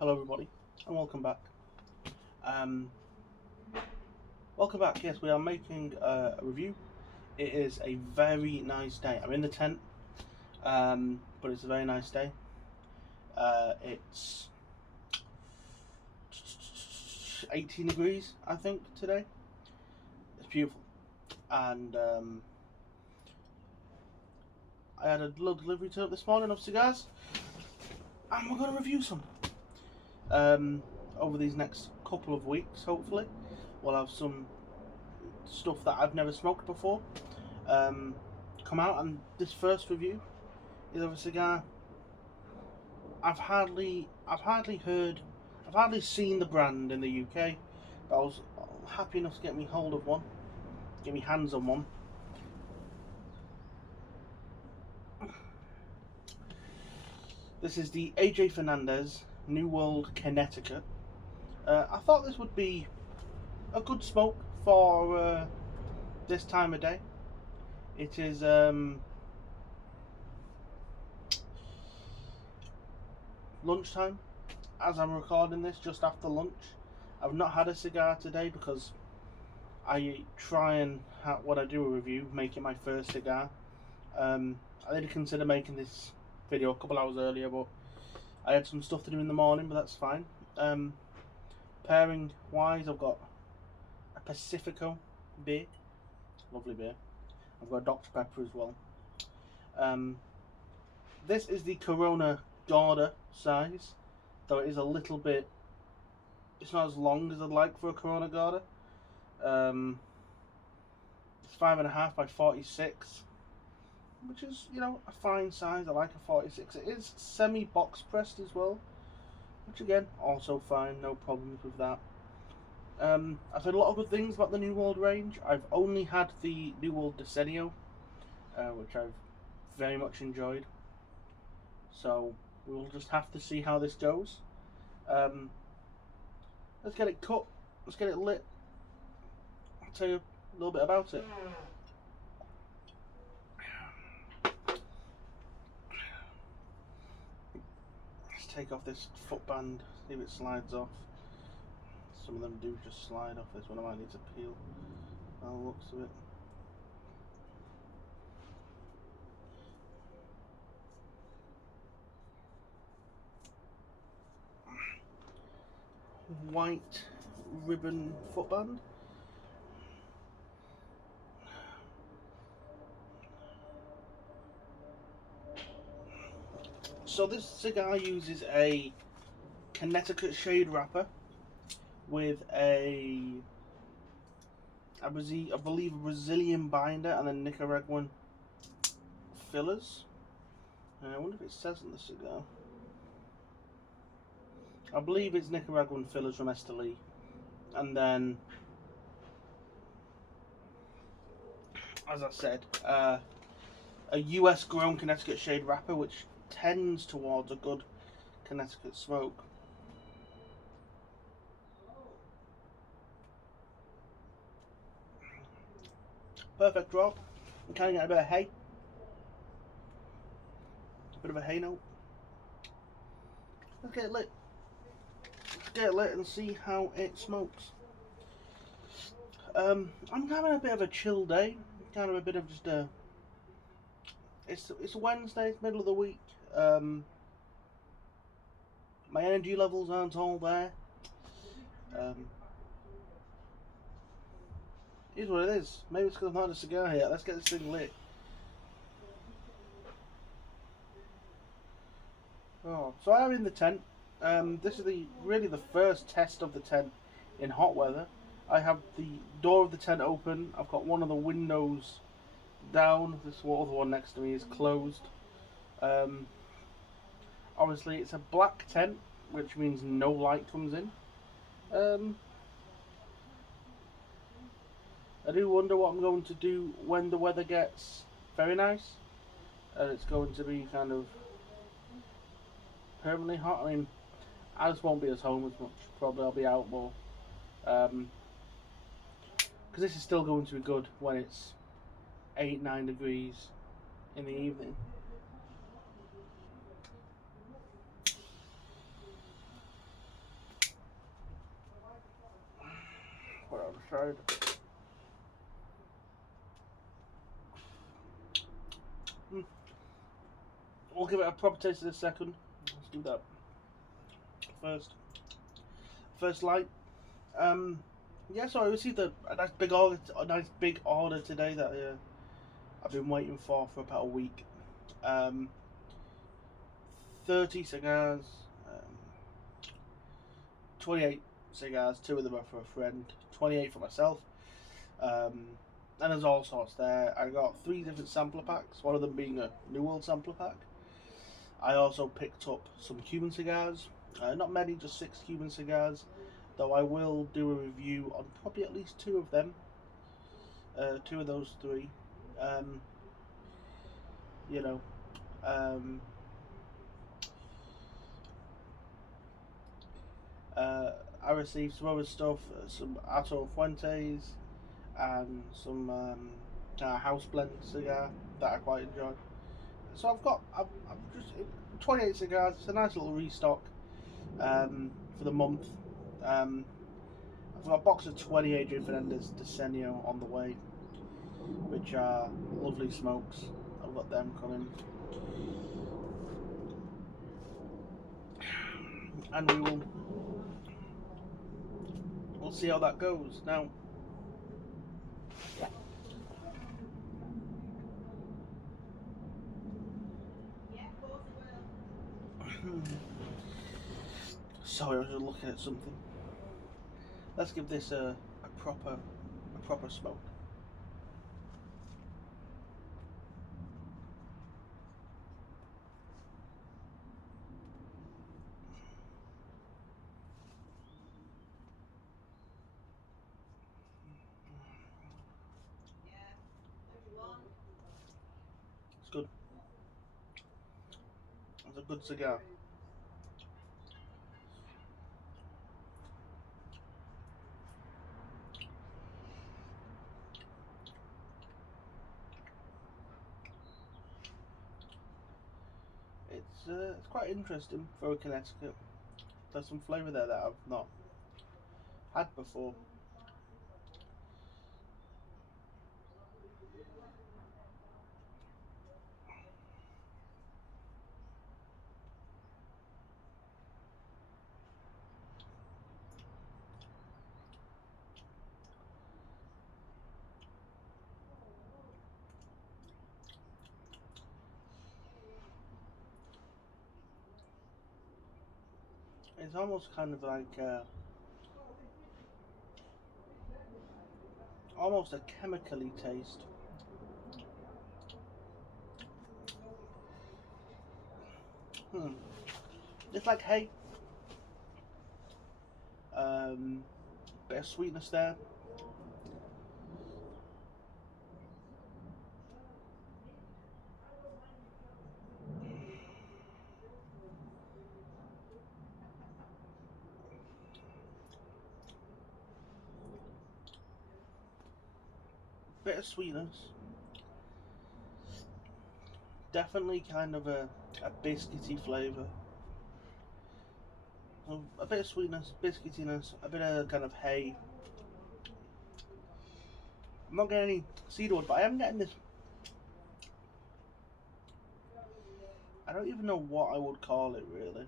Hello everybody and welcome back. Um, Welcome back. Yes, we are making a review. It is a very nice day. I'm in the tent, but it's a very nice day. It's 18 degrees, I think, today. It's beautiful. And I had a little delivery turn up this morning of cigars, and we're going to review some. Over these next couple of weeks, hopefully, we'll have some stuff that I've never smoked before come out, and this first review is of a cigar I've hardly seen the brand in the UK, but I was happy enough to get me hold of one, get me hands on one. This is the AJ Fernandez New World Connecticut. I thought this would be a good smoke for this time of day. It is lunchtime as I'm recording this, just after lunch. I've not had a cigar today because I try and, when I do a review, make it my first cigar. I did consider making this video a couple hours earlier, but I had some stuff to do in the morning, but that's fine. Pairing wise, I've got a Pacifico beer, lovely beer. I've got Dr. Pepper as well. This is the Corona Gorda size, though it is a little bit, it's not as long as I'd like for a Corona Gorda. It's 5.5 by 46, which is, you know, a fine size. I like a 46. It is semi box pressed as well, which again, also fine, no problems with that. I've heard a lot of good things about the New World range. I've only had the New World Decennial, which I've very much enjoyed. So we'll just have to see how this goes. Let's get it cut. Let's get it lit. I'll tell you a little bit about it. Let's take off this footband, see if it slides off. Some of them do just slide off. This one I might need to peel by the looks of it. White ribbon footband. So this cigar uses a Connecticut shade wrapper with I believe a Brazilian binder and then Nicaraguan fillers. I wonder if it says on the cigar. I believe it's Nicaraguan fillers from Esteli, and then, as I said, a US grown Connecticut shade wrapper, which tends towards a good Connecticut smoke. Perfect drop. I'm kind of getting a bit of hay. A bit of a hay note. Let's get it lit. Let's get it lit and see how it smokes. I'm having a bit of a chill day. Kind of a bit of just a... It's Wednesday, it's middle of the week. My energy levels aren't all there. It is what it is. Maybe it's because I've not had a cigar yet. Let's get this thing lit. Oh, so I am in the tent. This is really the first test of the tent in hot weather. I have the door of the tent open. I've got one of the windows down. This other one next to me is closed. Obviously, it's a black tent, which means no light comes in. I do wonder what I'm going to do when the weather gets very nice. It's going to be kind of permanently hot. I mean, I just won't be at home as much. Probably I'll be out more. Because this is still going to be good when it's 8-9 degrees in the evening. tried. We'll give it a proper taste in a second. Let's do that first. First light. Yeah, so I received a nice big order today that I've been waiting for about a week. 30 cigars, 28 cigars. 2 of them are for a friend, 28 for myself. And there's all sorts there. I got 3 different sampler packs, one of them being a New World sampler pack. I also picked up some Cuban cigars, not many, just 6 Cuban cigars, though I will do a review on probably at least 2 of them, 2 of those 3. You know, I received some other stuff, some Ato Fuentes, and some house blend cigar that I quite enjoy. So I've just 28 cigars. It's a nice little restock for the month. I've got a box of 20 AJ Fernandez Decenio on the way, which are lovely smokes. I've got them coming, and we'll see how that goes. Now, sorry, I was just looking at something. Let's give this a proper smoke. It's good. It's a good cigar. It's quite interesting for a Connecticut. There's some flavour there that I've not had before. It's almost kind of like almost a chemically taste. It's like hay. Bit of sweetness there. Bit of sweetness. Definitely kind of a biscuity flavour. A bit of sweetness, biscuitiness, a bit of kind of hay. I'm not getting any cedarwood, but I am getting this. I don't even know what I would call it really.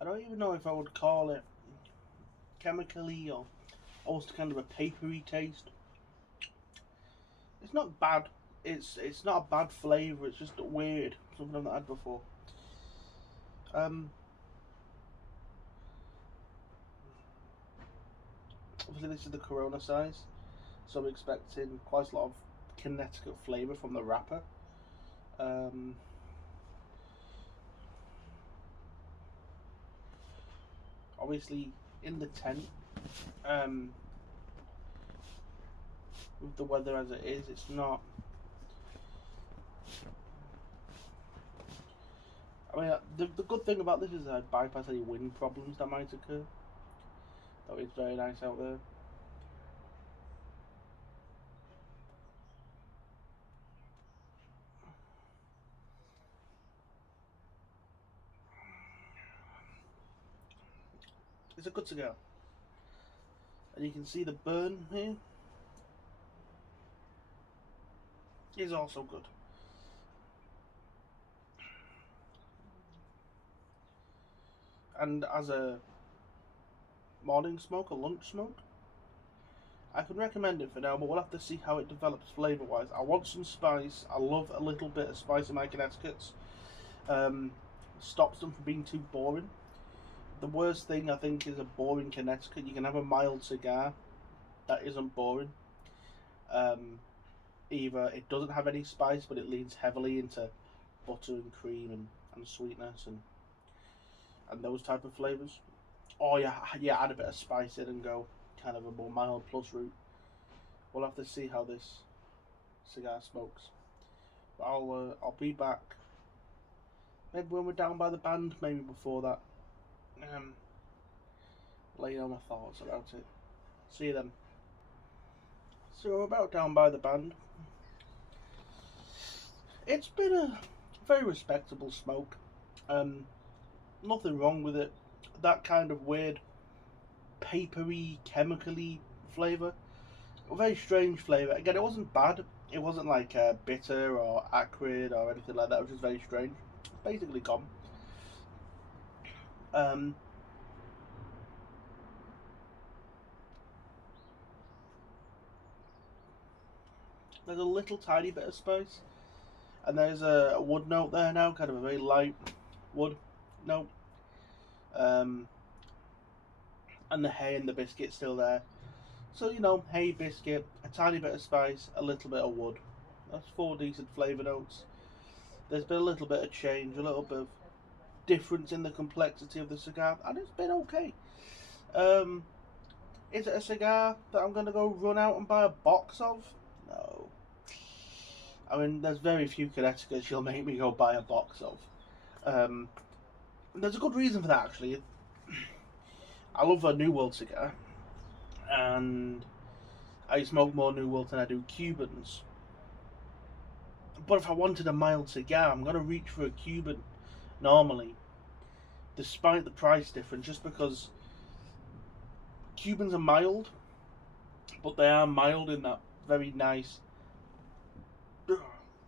I don't even know if I would call it chemically or almost kind of a papery taste. It's not bad. It's not a bad flavour. It's just weird. Something I've not had before. Obviously this is the Corona size, so I'm expecting quite a lot of Connecticut flavour from the wrapper. Obviously in the tent, with the weather as it is, it's not. I mean, the good thing about this is I bypass any wind problems that might occur. So it's very nice out there. It's a good cigar. And you can see the burn here is also good. And as a morning smoke, a lunch smoke, I can recommend it for now, but we'll have to see how it develops flavour wise. I want some spice. I love a little bit of spice in my Connecticut's. Stops them from being too boring. The worst thing I think is a boring Connecticut. You can have a mild cigar that isn't boring. Either it doesn't have any spice, but it leans heavily into butter and cream and sweetness and those type of flavours. Or yeah, add a bit of spice in and go kind of a more mild plus route. We'll have to see how this cigar smokes. But I'll be back. Maybe when we're down by the band, maybe before that. Let you know my thoughts about it. See you then. So we're about down by the band. It's been a very respectable smoke. Nothing wrong with it. That kind of weird, papery, chemically flavour. A very strange flavour. Again, it wasn't bad. It wasn't like bitter or acrid or anything like that. It was just very strange. Basically gone. There's a little tiny bit of spice, and there's a wood note there now, kind of a very light wood note. And the hay and the biscuit's still there. So, you know, hay, biscuit, a tiny bit of spice, a little bit of wood. That's 4 decent flavour notes. There's been a little bit of change, a little bit of difference in the complexity of the cigar, and it's been okay. Is it a cigar that I'm going to go run out and buy a box of? No. I mean, there's very few Connecticut's you'll make me go buy a box of. There's a good reason for that, actually. I love a New World cigar, and I smoke more New World than I do Cubans. But if I wanted a mild cigar, I'm going to reach for a Cuban normally, despite the price difference, just because Cubans are mild, but they are mild in that very nice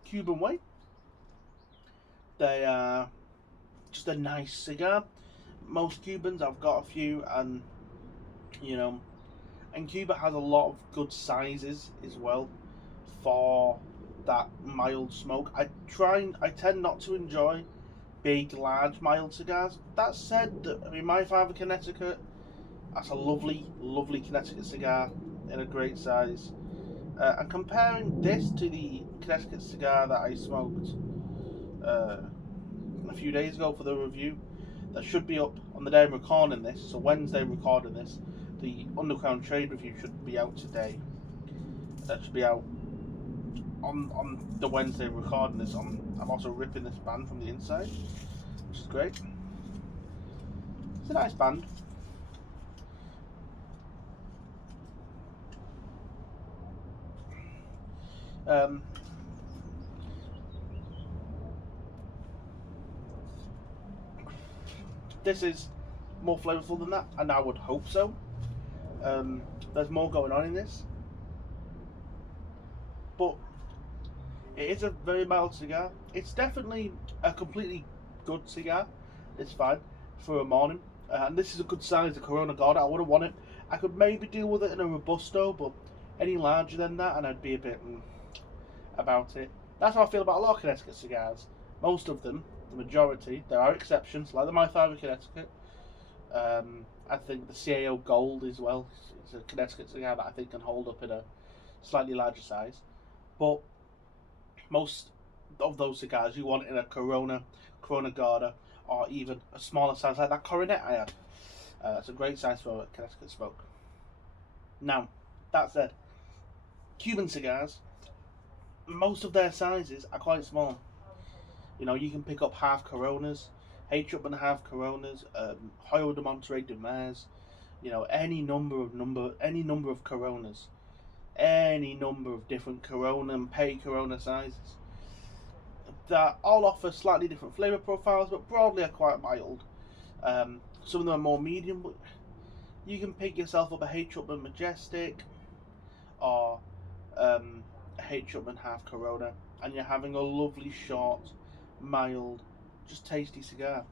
Cuban way. They are just a nice cigar. Most Cubans, I've got a few, and you know, and Cuba has a lot of good sizes as well for that mild smoke. I tend not to enjoy big, large, mild cigars. That said, I mean, my father Connecticut, that's a lovely, lovely Connecticut cigar in a great size. And comparing this to the Connecticut cigar that I smoked a few days ago for the review, that should be up on the day I'm recording this, so Wednesday recording this. The Underground Trade review should be out today. That should be out on the Wednesday recording this. I'm also ripping this band from the inside, which is great. It's a nice band. This is more flavourful than that, and I would hope so. There's more going on in this, but it is a very mild cigar. It's definitely a completely good cigar. It's fine for a morning, and this is a good size. The Corona Gorda, I wouldn't want it. I could maybe deal with it in a Robusto, but any larger than that, and I'd be a bit about it. That's how I feel about a lot of Connecticut cigars. Most of them, the majority, there are exceptions, like the My Five in Connecticut. I think the CAO Gold as well. It's a Connecticut cigar that I think can hold up in a slightly larger size. But most of those cigars you want in a Corona Gorda, or even a smaller size like that Coronet I had. That's a great size for a Connecticut smoke. Now, that said, Cuban cigars, most of their sizes are quite small. You know, you can pick up half Coronas, H up and half Coronas, Hoyo de Monterrey de Mez, you know, any number of Coronas, any number of different Corona and Pay Corona sizes that all offer slightly different flavour profiles, but broadly are quite mild. Some of them are more medium, but You can pick yourself up a H. Upmann Majestic or a H. Upmann half Corona, and you're having a lovely, short, mild, just tasty cigar.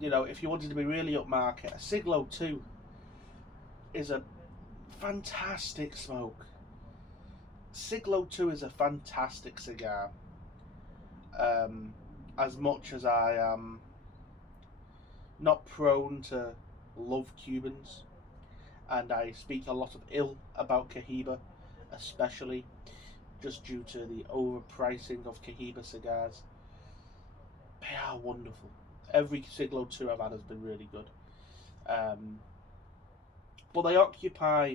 You know, if you wanted to be really upmarket, a Siglo 2 is a fantastic smoke. Siglo 2 is a fantastic cigar. As much as I am not prone to love Cubans, and I speak a lot of ill about Cohiba, especially just due to the overpricing of Cohiba cigars, they are wonderful. Every Siglo 2 I've had has been really good. But they occupy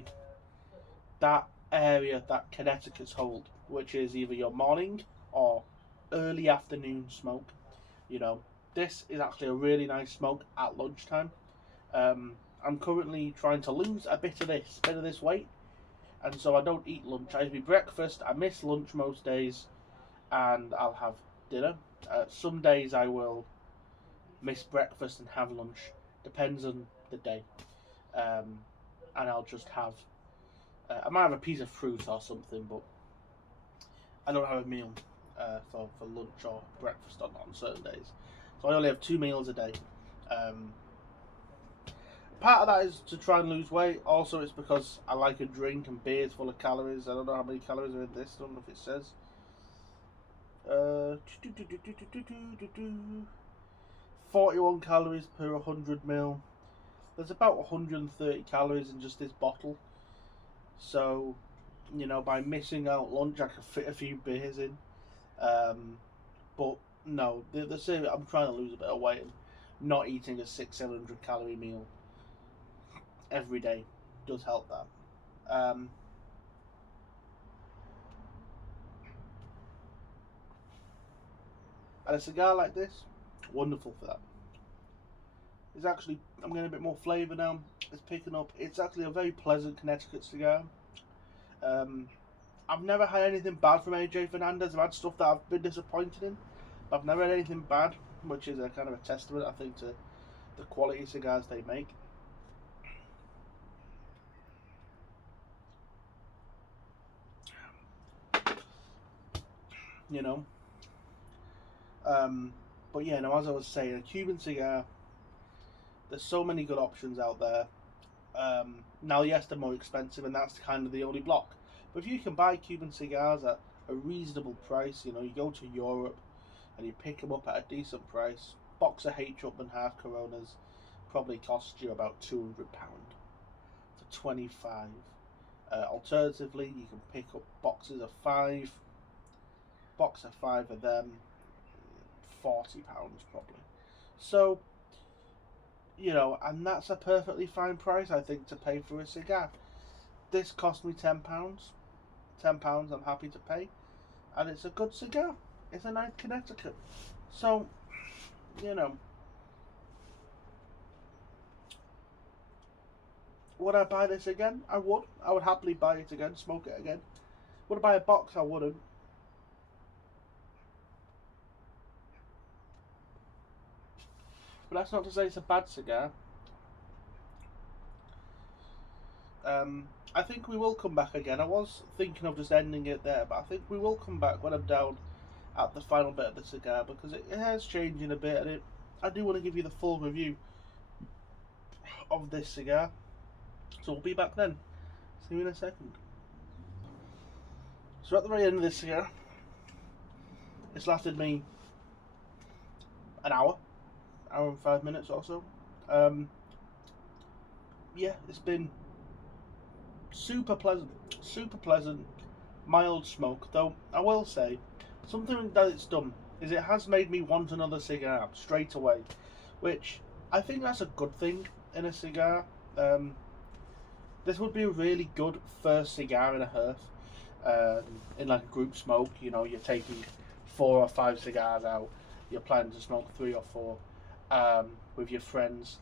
that area that Connecticut's hold, which is either your morning or early afternoon smoke. You know, this is actually a really nice smoke at lunchtime. I'm currently trying to lose a bit of this weight, and so I don't eat lunch. I eat breakfast. I miss lunch most days, and I'll have dinner. Some days I will miss breakfast and have lunch. Depends on the day. And I'll just have I might have a piece of fruit or something, but I don't have a meal for lunch or breakfast on certain days. So I only have 2 meals a day. Part of that is to try and lose weight. Also, it's because I like a drink, and beer is full of calories. I don't know how many calories are in this. I don't know if it says. 41 calories per 100 ml. There's about 130 calories in just this bottle. So, you know, by missing out lunch, I could fit a few beers in. But no, the same. I'm trying to lose a bit of weight, and not eating a 600-700 calorie meal every day does help that. And a cigar like this, wonderful for that. It's actually, I'm getting a bit more flavour now. It's picking up. It's actually a very pleasant Connecticut cigar. I've never had anything bad from AJ Fernandez. I've had stuff that I've been disappointed in, but I've never had anything bad, which is a kind of a testament, I think, to the quality of cigars they make. You know. But yeah, no, as I was saying, a Cuban cigar, there's so many good options out there. Now, yes, they're more expensive, and that's kind of the only block. But if you can buy Cuban cigars at a reasonable price, you know, you go to Europe and you pick them up at a decent price. Box of H. Upmann half Coronas probably cost you about £200 for 25. Alternatively, you can pick up boxes of 5. Box of 5 of them, £40 probably. So, you know, and that's a perfectly fine price, I think, to pay for a cigar. This cost me £10. £10 I'm happy to pay, and it's a good cigar. It's a nice Connecticut. So, you know, would I buy this again? I would. I would happily buy it again, smoke it again. Would I buy a box? I wouldn't. But that's not to say it's a bad cigar. I think we will come back again. I was thinking of just ending it there, but I think we will come back when I'm down at the final bit of the cigar, because it has changed in a bit, and I do want to give you the full review of this cigar. So we'll be back then. See you in a second. So at the very end of this cigar, it's lasted me an hour and 5 minutes or so. Yeah, it's been super pleasant, mild smoke. Though I will say, something that it's done is it has made me want another cigar straight away, which I think that's a good thing in a cigar. This would be a really good first cigar in a hearth, in like a group smoke. You know, you're taking 4 or 5 cigars out, you're planning to smoke 3 or 4 with your friends,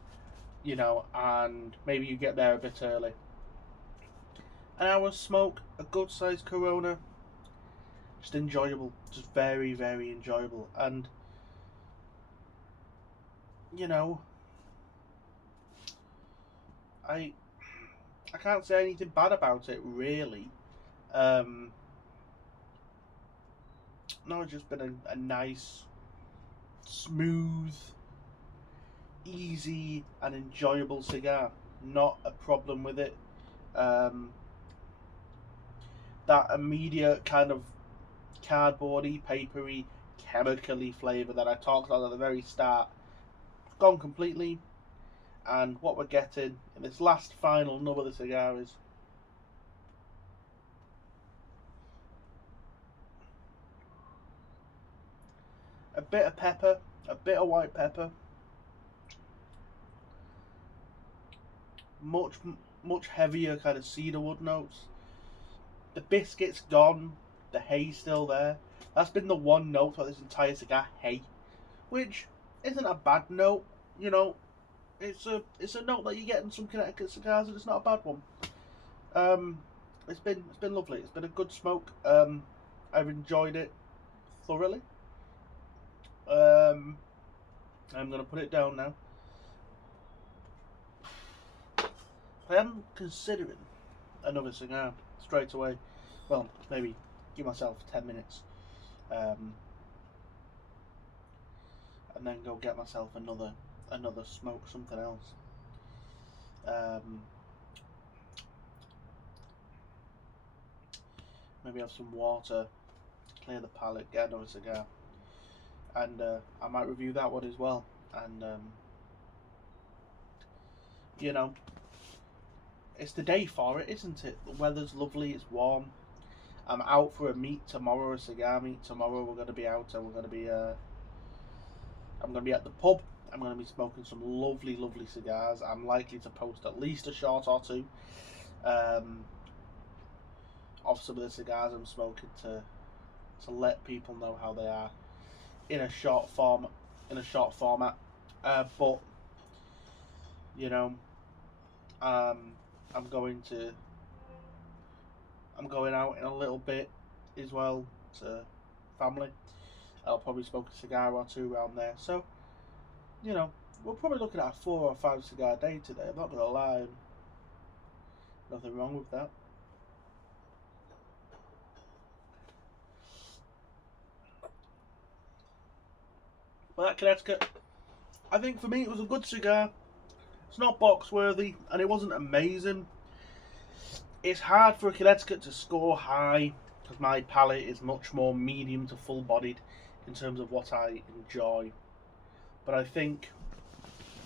you know, and maybe you get there a bit early. An hour smoke, a good sized Corona, just enjoyable, just very, very enjoyable. And you know, I can't say anything bad about it really. Um, no, it's just been a nice, smooth, easy, and enjoyable cigar. Not a problem with it. Um, that immediate kind of cardboardy, papery, chemically flavour that I talked about at the very start, gone completely. And what we're getting in this last final nub of the cigar is a bit of pepper, a bit of white pepper, much heavier kind of cedarwood notes. The biscuit's gone, the hay's still there. That's been the one note of this entire cigar, hay, which isn't a bad note. You know, it's a note that you get in some Connecticut cigars, and it's not a bad one. It's been lovely. It's been a good smoke. I've enjoyed it thoroughly. I'm gonna put it down now. I am considering another cigar straight away. Well, maybe give myself 10 minutes, and then go get myself another smoke, something else. Maybe have some water, clear the palate, get another cigar, and I might review that one as well. And you know, it's the day for it, isn't it? The weather's lovely, it's warm. I'm out for a meet tomorrow, a cigar meet tomorrow. We're going to be out, and we're going to be I'm going to be at the pub. I'm going to be smoking some lovely, lovely cigars. I'm likely to post at least a shot or two of some of the cigars I'm smoking to let people know how they are in a short format. But you know, I'm going out in a little bit as well to family. I'll probably smoke a cigar or two around there. So, you know, we're probably looking at a 4 or 5 cigar day today. I'm not going to lie. Nothing wrong with that. But that Connecticut, I think for me it was a good cigar. It's not box worthy, and it wasn't amazing. It's hard for a Connecticut to score high because my palate is much more medium to full bodied in terms of what I enjoy. But I think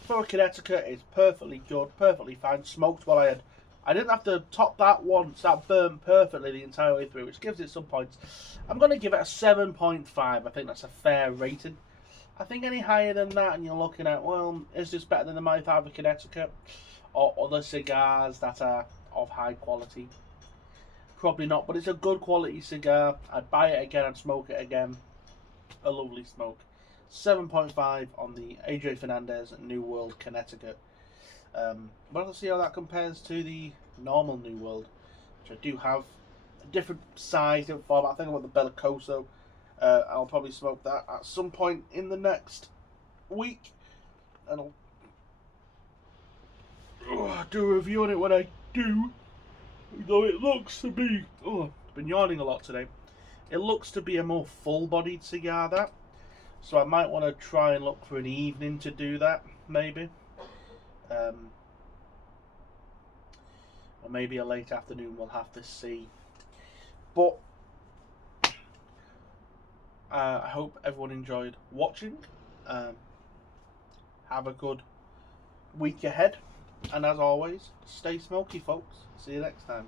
for a Connecticut, it's perfectly good, perfectly fine. Smoked while I didn't have to top that once. That burned perfectly the entire way through, which gives it some points. I'm going to give it a 7.5. I think that's a fair rating. I think any higher than that, and you're looking at, well, is this better than the My Father Connecticut or other cigars that are of high quality? Probably not, but it's a good quality cigar. I'd buy it again, I'd smoke it again. A lovely smoke. 7.5 on the AJ Fernandez New World Connecticut. But let's see how that compares to the normal New World, which I do have a different size, different format. I think I want the Bellicoso. I'll probably smoke that at some point in the next week, and I'll do a review on it when I do. Though it looks to be, I've been yawning a lot today. It looks to be a more full-bodied cigar, that. So I might want to try and look for an evening to do that, maybe. Or maybe a late afternoon, we'll have to see. But I hope everyone enjoyed watching. Have a good week ahead. And as always, stay smoky, folks. See you next time.